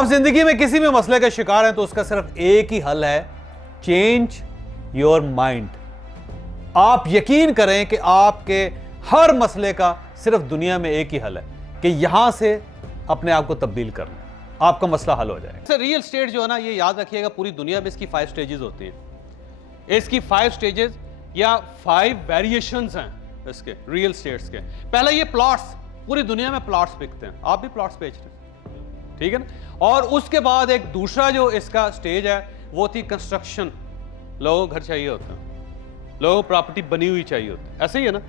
आप जिंदगी में किसी भी मसले का शिकार हैं तो उसका सिर्फ एक ही हल है, चेंज योर माइंड। आप यकीन करें कि आपके हर मसले का सिर्फ दुनिया में एक ही हल है कि यहां से अपने आप को तब्दील करना, आपका मसला हल हो जाएगा। सर रियल स्टेट जो है ना, ये याद रखिएगा, पूरी दुनिया में इसकी 5 स्टेजेस होती हैं। इसकी 5 स्टेजेस या 5 वेरिएशंस हैं इसके रियल स्टेट्स के। पहला ये प्लॉट्स, पूरी दुनिया में प्लॉट्स बिकते हैं, आप भी प्लॉट्स बेच रहे हैं, ठीक है ना। और उसके बाद एक दूसरा जो इसका स्टेज है वो थी कंस्ट्रक्शन। लोगों को घर चाहिए होता है, लोगों को प्रॉपर्टी बनी हुई चाहिए होती है, ऐसे ही है ना।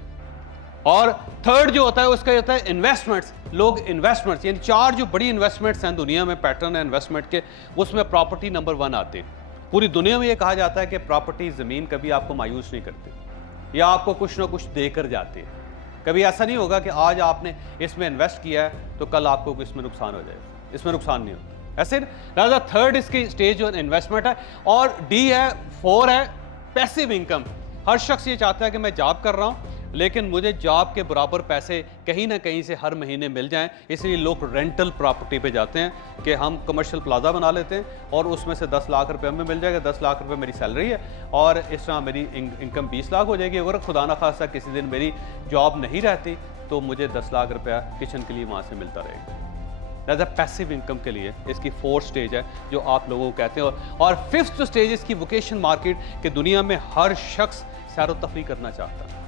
और थर्ड जो होता है उसका होता है इन्वेस्टमेंट्स। लोग इन्वेस्टमेंट्स, यानी 4 जो बड़ी इन्वेस्टमेंट्स हैं दुनिया में, पैटर्न है इन्वेस्टमेंट के, उसमें प्रॉपर्टी नंबर 1 आते हैं। पूरी दुनिया में ये कहा जाता है कि प्रॉपर्टी, ज़मीन कभी आपको मायूस नहीं करती या आपको कुछ ना कुछ देकर जाती है। कभी ऐसा नहीं होगा कि आज आपने इसमें इन्वेस्ट किया है तो कल आपको इसमें नुकसान हो जाएगा, इसमें नुकसान नहीं होता। ऐसे लिहाजा थर्ड इसकी स्टेज जो इन्वेस्टमेंट है। और डी है, 4 है पैसिव इनकम। हर शख्स ये चाहता है कि मैं जॉब कर रहा हूँ लेकिन मुझे जॉब के बराबर पैसे कहीं ना कहीं से हर महीने मिल जाएं, इसलिए लोग रेंटल प्रॉपर्टी पे जाते हैं कि हम कमर्शियल प्लाजा बना लेते हैं और उसमें से 10 लाख रुपए हमें मिल जाएगा, 10 लाख रुपए मेरी सैलरी है और इस तरह मेरी इनकम 20 लाख हो जाएगी। अगर खुदा ना खास्ता किसी दिन मेरी जॉब नहीं रहती तो मुझे 10 लाख रुपया किचन के लिए वहाँ से मिलता रहेगा। एज अ पैसिव इनकम के लिए इसकी 4 स्टेज है जो आप लोगों को कहते हैं। और 5th स्टेज इसकी वोकेशन मार्केट के दुनिया में हर शख्स सैर व तफरी करना चाहता है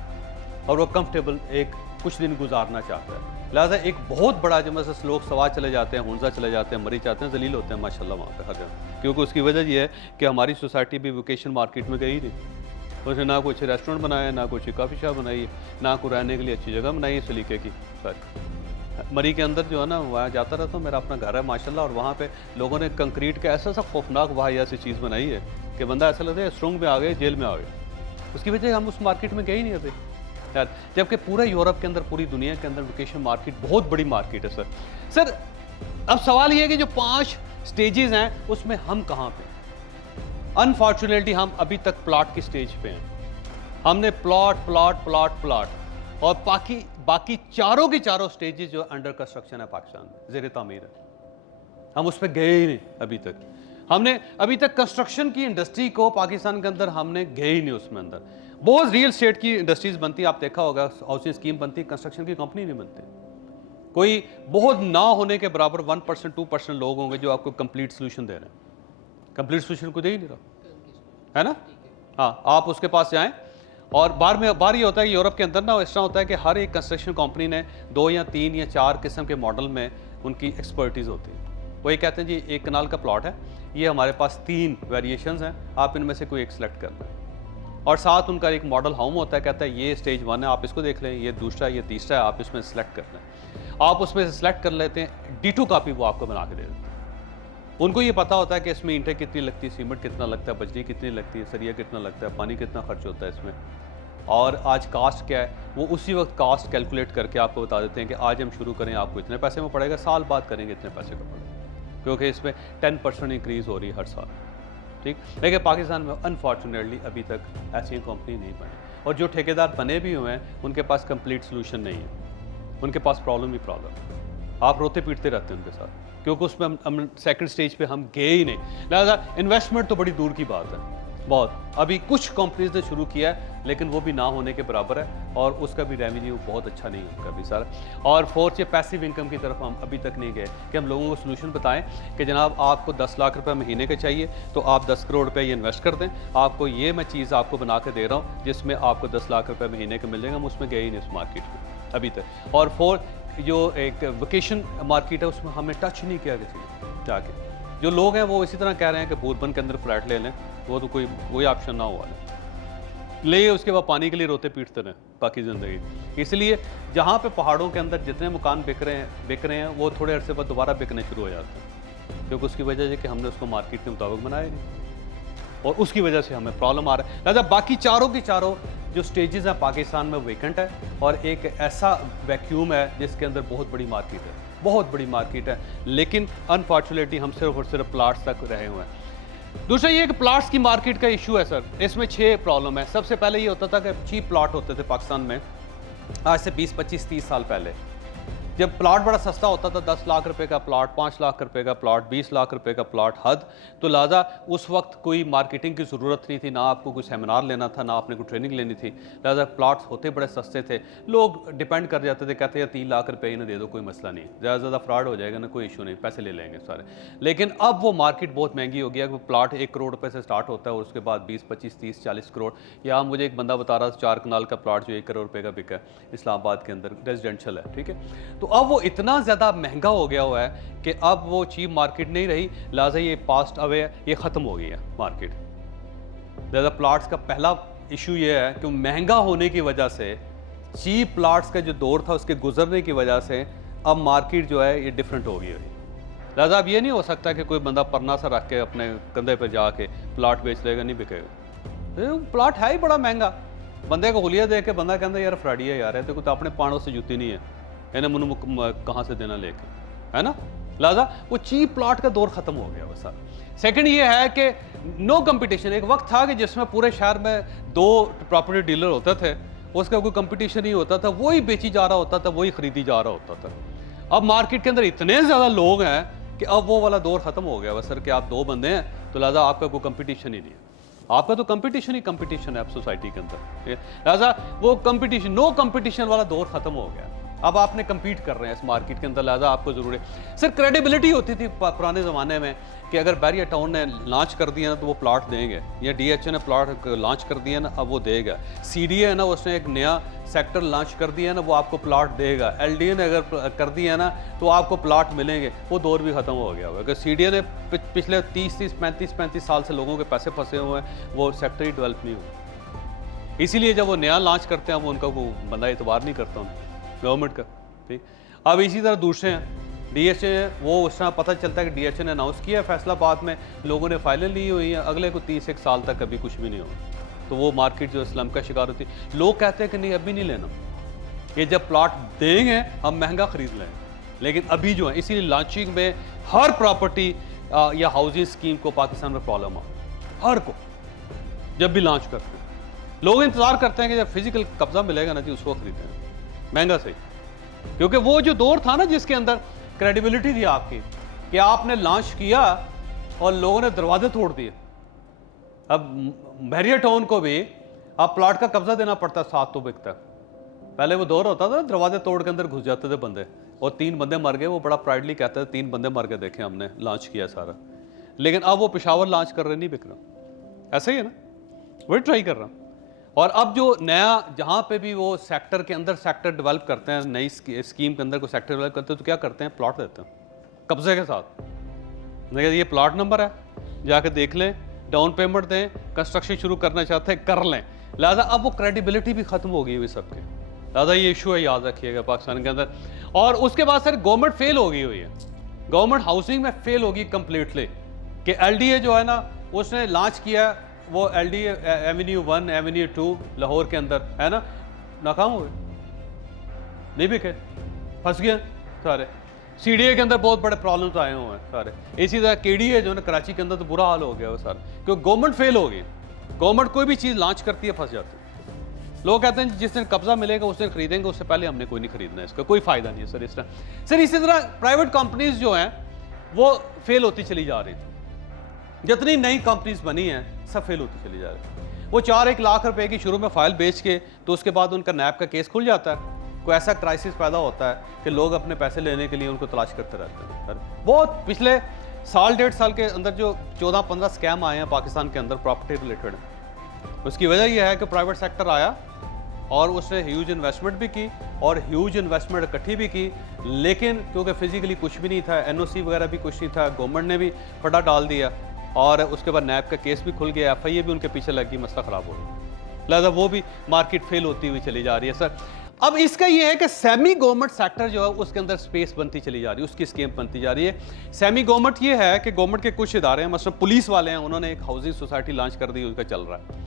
और वो कंफर्टेबल एक कुछ दिन गुजारना चाहता है। लिहाजा एक बहुत बड़ा जो मतलब लोग सवा चले जाते हैं, हुंजा चले जाते हैं, मरी जाते हैं, जलील होते हैं माशाल्लाह वहाँ पे हर जगह, क्योंकि उसकी वजह ये है कि हमारी सोसाइटी भी वोकेशन मार्केट में गई नहीं। उसने ना कुछ रेस्टोरेंट बनाया, ना कुछ कॉफ़ी शॉप बनाई, ना कोई रहने के लिए अच्छी जगह बनाई इस तरीके की। सारी मरी के अंदर जो है ना, वहाँ जाता रहता हूँ, मेरा अपना घर है माशाल्लाह, और वहाँ पे लोगों ने कंक्रीट का ऐसा खौफनाक वाहियात सी चीज़ बनाई है कि बंदा ऐसा लगता है स्ट्रंग में आ गए, जेल में आ गए। उसकी वजह हम उस मार्केट में गए ही नहीं अभी, जबकि पूरा यूरोप के अंदर, पूरी दुनिया के अंदर वोकेशन मार्केट बहुत बड़ी मार्केट है। सर अब सवाल ये है कि जो 5 स्टेजेस हैं उसमें हम कहाँ पे? अनफॉर्चुनेटली हम अभी तक प्लॉट की स्टेज पे हैं। हमने प्लॉट प्लॉट प्लॉट प्लॉट और बाकी चारों की चारों स्टेजेस जो अंडर कंस्ट्रक्शन है पाकिस्तान में, ज़ेर तामीर है, हम उस पर गए ही नहीं अभी तक। हमने अभी तक कंस्ट्रक्शन की इंडस्ट्री को पाकिस्तान के अंदर हमने गए ही नहीं उसमें अंदर। बहुत रियल स्टेट की इंडस्ट्रीज बनती है, आप देखा होगा, हाउसिंग स्कीम बनती है, कंस्ट्रक्शन की कंपनी नहीं बनती। कोई बहुत ना होने के बराबर 1% 2% लोग होंगे जो आपको कंप्लीट सोल्यूशन दे रहे हैं। कंप्लीट सोल्यूशन को दे ही नहीं रहा है ना। हाँ, आप उसके पास जाएं। और बार ये होता है कि यूरोप के अंदर ना इस तरह होता है कि हर एक कंस्ट्रक्शन कंपनी ने 2 या 3 या 4 किस्म के मॉडल में उनकी एक्सपर्टीज़ होती है। वो ये कहते हैं जी एक कनाल का प्लॉट है, ये हमारे पास 3 वेरिएशंस हैं, आप इनमें से कोई एक सिलेक्ट करना है। और साथ उनका एक मॉडल होम होता है, कहता है ये स्टेज 1 है, आप इसको देख लें, ये दूसरा, ये तीसरा है, आप इसमें सेलेक्ट कर लें। आप उसमें से सेलेक्ट कर लेते हैं, D2 कॉपी वो आपको बना के दे देते हैं। उनको ये पता होता है कि इसमें ईंटें कितनी लगती है, सीमेंट कितना लगता है, बजरी कितनी लगती है, सरिया कितना लगता है, पानी कितना खर्च होता है इसमें, और आज कास्ट क्या है, वो उसी वक्त कास्ट कैलकुलेट करके आपको बता देते हैं कि आज हम शुरू करें आपको इतने पैसे में पड़ेगा, साल बाद करेंगे इतने पैसे का पड़ेगा, क्योंकि इसमें 10% इंक्रीज़ हो रही है हर साल। ठीक, लेकिन पाकिस्तान में अनफॉर्चुनेटली अभी तक ऐसी कंपनी नहीं बनी, और जो ठेकेदार बने भी हुए हैं उनके पास कंप्लीट सोल्यूशन नहीं है, उनके पास प्रॉब्लम ही प्रॉब्लम है। आप रोते पीटते रहते हैं उनके साथ, क्योंकि उसमें हम सेकंड स्टेज पे हम गए ही नहीं। लिहाजा इन्वेस्टमेंट तो बड़ी दूर की बात है, बहुत। अभी कुछ कंपनीज ने शुरू किया है लेकिन वो भी ना होने के बराबर है, और उसका भी रेवेन्यू बहुत अच्छा नहीं है उनका भी सारा। और 4th ये पैसिव इनकम की तरफ हम अभी तक नहीं गए कि हम लोगों को सोल्यूशन बताएं कि जनाब आपको 10 लाख रुपए महीने के चाहिए तो आप 10 करोड़ रुपए ये इन्वेस्ट कर दें, आपको ये मैं चीज़ आपको बना के दे रहा हूँ जिसमें आपको 10 लाख रुपये महीने के मिल जाएगा। हम उसमें गए ही नहीं उस मार्केट में अभी तक। और 4th जो एक वोकेशन मार्केट है उसमें हमें टच नहीं किया किसी ने जाके। जो लोग हैं वो इसी तरह कह रहे हैं कि बोरबन के अंदर फ्लैट ले लें, वो तो कोई ऑप्शन ना हुआ ले, उसके बाद पानी के लिए रोते पीटते रहें बाकी ज़िंदगी। इसलिए जहाँ पे पहाड़ों के अंदर जितने मकान बिक रहे हैं वो थोड़े अरसे बाद दोबारा बिकने शुरू हो जाते हैं, क्योंकि उसकी वजह है कि हमने उसको मार्केट के मुताबिक बनाया नहीं, और उसकी वजह से हमें प्रॉब्लम आ रहा है। लिहाजा बाकी चारों की चारों जो स्टेजेस हैं पाकिस्तान में वेकेंट है, और एक ऐसा वैक्यूम है जिसके अंदर बहुत बड़ी मार्केट है, बहुत बड़ी मार्केट है, लेकिन अनफॉर्चुनेटली हम सिर्फ और सिर्फ प्लाट्स तक रहे हुए हैं। दूसरा ये कि प्लाट्स की मार्केट का इशू है सर, इसमें 6 प्रॉब्लम है। सबसे पहले ये होता था कि चीप प्लॉट होते थे पाकिस्तान में, आज से 20 25 30 साल पहले। जब प्लॉट बड़ा सस्ता होता था, 10 लाख रुपए का प्लॉट, 5 लाख रुपए का प्लॉट, 20 लाख रुपए का प्लॉट हद, तो लिहाजा उस वक्त कोई मार्केटिंग की ज़रूरत नहीं थी, ना आपको कोई सेमिनार लेना था, ना आपने कोई ट्रेनिंग लेनी थी। लिहाजा प्लॉट्स होते बड़े सस्ते थे, लोग डिपेंड कर जाते थे, कहते हैं 3 लाख रुपए इन्हें दे दो, कोई मसला नहीं, ज़्यादा ज़्यादा फ्रॉड हो जाएगा ना, कोई इशू नहीं, पैसे ले लेंगे सारे। लेकिन अब वो मार्केट बहुत महंगी हो गया, प्लॉट 1 करोड़ रुपये से स्टार्ट होता है और उसके बाद 20, 25, 30, 40 करोड़। यहाँ मुझे एक बंदा बता रहा था 4 कनाल का प्लॉट जो 1 करोड़ रुपये का बिका है इस्लामाबाद के अंदर, रेजिडेंशियल है, ठीक है। तो अब वो इतना ज़्यादा महंगा हो गया हुआ है कि अब वो चीप मार्केट नहीं रही, लिहाजा ये पास्ट अवे है, ये ख़त्म हो गई है मार्केट। लिहाजा प्लॉट्स का पहला इशू ये है कि महंगा होने की वजह से, चीप प्लॉट्स का जो दौर था उसके गुजरने की वजह से अब मार्केट जो है ये डिफरेंट हो गई है। लिहाजा अब ये नहीं हो सकता कि कोई बंदा परना सा रख के अपने कंधे पर जाके प्लॉट बेच लेगा, नहीं बिकेगा। प्लॉट है ही बड़ा महंगा, बंदे को हुलिया देख के बंदा कहता है यार फ्रॉडी है यार, तो अपने पानों से जुती नहीं है, इन्हें मुन कहाँ से देना लेके, है ना। लिहाजा वो चीप प्लॉट का दौर ख़त्म हो गया बस। सेकंड ये है कि नो कंपटीशन। एक वक्त था कि जिसमें पूरे शहर में 2 प्रॉपर्टी डीलर होते थे, उसका कोई कंपटीशन नहीं होता था, वही बेची जा रहा होता था, वही खरीदी जा रहा होता था। अब मार्केट के अंदर इतने ज़्यादा लोग हैं कि अब वो वाला दौर ख़त्म हो गया बस सर, कि आप 2 बंदे हैं तो लिहाजा आपका कोई कंपटीशन ही नहीं है, आपका तो कंपटीशन ही कंपटीशन है अब सोसाइटी के अंदर। लिहाजा वो कंपटीशन, नो कंपटीशन वाला दौर ख़त्म हो गया। अब आपने कम्पीट कर रहे हैं इस मार्केट के अंदर, लिहाजा आपको ज़रूरी है। सर क्रेडिबिलिटी होती थी पुराने ज़माने में कि अगर बैरियर टाउन ने लॉन्च कर दिया ना तो वो प्लॉट देंगे, या DHA ने प्लॉट लॉन्च कर दिया ना अब वो देगा, CDA है ना उसने एक नया सेक्टर लॉन्च कर दिया ना वो आपको प्लॉट देगा, LDA ने अगर कर दिया ना तो आपको प्लॉट मिलेंगे। वो दौर भी ख़त्म हो गया हुआ, अगर CDA ने पिछले 30, 35 साल से लोगों के पैसे फंसे हुए हैं, वो सेक्टर ही डेवलप नहीं हुआ। इसीलिए जब वो नया लॉन्च करते हैं वो उनका वो बंदा एतबार नहीं करता गवर्नमेंट का, ठीक। अब इसी तरह दूसरे हैं DHA, वो उस समय पता चलता है कि DHA ने अनाउंस किया है फैसलाबाद में, लोगों ने फाइलें ली हुई हैं, अगले को 31 साल तक कभी कुछ भी नहीं होगा, तो वो मार्केट जो स्लम का शिकार होती है। लोग कहते हैं कि नहीं अभी नहीं लेना, ये जब प्लॉट देंगे हम महंगा खरीद लेंगे, लेकिन अभी जो है, इसीलिए लॉन्चिंग में हर प्रॉपर्टी या हाउसिंग स्कीम को पाकिस्तान में प्रॉब्लम आ, हर को जब भी लॉन्च करते हैं लोग इंतज़ार करते हैं कि जब फिजिकल कब्जा मिलेगा ना जी उसको खरीदें महंगा सही, क्योंकि वो जो दौर था ना जिसके अंदर क्रेडिबिलिटी थी आपकी कि आपने लॉन्च किया और लोगों ने दरवाजे तोड़ दिए। अब बैरियर टाउन को भी अब प्लॉट का कब्जा देना पड़ता है, 7 तो बिकता है। पहले वो दौर होता था दरवाजे तोड़ के अंदर घुस जाते थे बंदे, और 3 बंदे मर गए, वो बड़ा प्राइडली कहता था 3 बंदे मर गए देखे हमने, लॉन्च किया सारा। लेकिन अब वो पेशावर लॉन्च कर रहे, नहीं बिक रहा, ऐसा ही है ना, वही ट्राई कर रहा। और अब जो नया जहाँ पे भी वो सेक्टर के अंदर सेक्टर डेवलप करते हैं, नई स्कीम के अंदर कोई सेक्टर डेवलप करते हैं तो क्या करते हैं, प्लॉट देते हैं कब्जे के साथ, लेकिन ये प्लॉट नंबर है, जाके देख लें, डाउन पेमेंट दें, कंस्ट्रक्शन शुरू करना चाहते हैं कर लें। लिहाजा अब वो क्रेडिबिलिटी भी खत्म हो गई हुई सबके, लिहाजा ये इशू है, याद रखिएगा पाकिस्तान के अंदर। और उसके बाद सर गवर्नमेंट फेल हो गई हुई है, गवर्नमेंट हाउसिंग में फेल होगी कम्प्लीटली, कि LDA जो है ना उसने लॉन्च किया, वो LDA एवेन्यू 1 एवेन्यू 2 लाहौर के अंदर है ना, नाकाम हो गए, नहीं बिके, फंस गए सारे। CDA के अंदर बहुत बड़े प्रॉब्लम्स आए हुए हैं सारे। इसी तरह KDA जो है ना कराची के अंदर तो बुरा हाल हो गया वो सारा, क्योंकि गवर्नमेंट फेल हो गई। गवर्नमेंट कोई भी चीज़ लॉन्च करती है फंस जाती है। लोग कहते हैं जिस दिन कब्जा मिलेगा उस दिन खरीदेंगे, उससे पहले हमने कोई नहीं खरीदना है, इसका कोई फ़ायदा नहीं है सर। इस तरह सर इसी तरह प्राइवेट कंपनीज जो हैं वो फेल होती चली जा रही थी, जितनी नई कंपनीज बनी हैं सब फेल होती चली जा रही है। वो 4-1 लाख रुपए की शुरू में फाइल बेच के तो उसके बाद उनका नैब का केस खुल जाता है, कोई ऐसा क्राइसिस पैदा होता है कि लोग अपने पैसे लेने के लिए उनको तलाश करते रहते हैं। सर बहुत पिछले साल 1.5 साल के अंदर जो 14-15 स्कैम आए हैं पाकिस्तान के अंदर प्रॉपर्टी रिलेटेड, उसकी वजह यह है कि प्राइवेट सेक्टर आया और उसने ह्यूज इन्वेस्टमेंट भी की और ह्यूज इन्वेस्टमेंट इकट्ठी भी की, लेकिन क्योंकि फिजिकली कुछ भी नहीं था, NOC वगैरह भी कुछ नहीं था, गवर्नमेंट ने भी फटा डाल दिया और उसके बाद नैब का केस भी खुल गया, FIA भी उनके पीछे लग गई, मसला ख़राब हो गया। लिहाजा वो भी मार्केट फेल होती हुई चली जा रही है सर। अब इसका ये है कि सेमी गवर्नमेंट सेक्टर जो है उसके अंदर स्पेस बनती चली जा रही है, उसकी स्कीम बनती जा रही है। सेमी गवर्नमेंट ये है कि गवर्नमेंट के कुछ इदारे हैं, मतलब पुलिस वाले हैं, उन्होंने एक हाउसिंग सोसाइटी लॉन्च कर दी, उसका चल रहा है।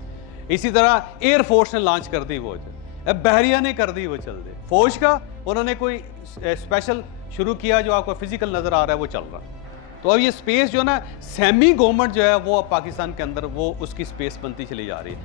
इसी तरह एयरफोर्स ने लॉन्च कर दी, वो बहरिया ने कर दी, वो चल रही। फौज का उन्होंने कोई स्पेशल शुरू किया जो आपको फिजिकल नज़र आ रहा है, वो चल रहा है। तो अब ये स्पेस जो है ना सेमी गवर्नमेंट जो है वो पाकिस्तान के अंदर वो उसकी स्पेस बनती चली जा रही है।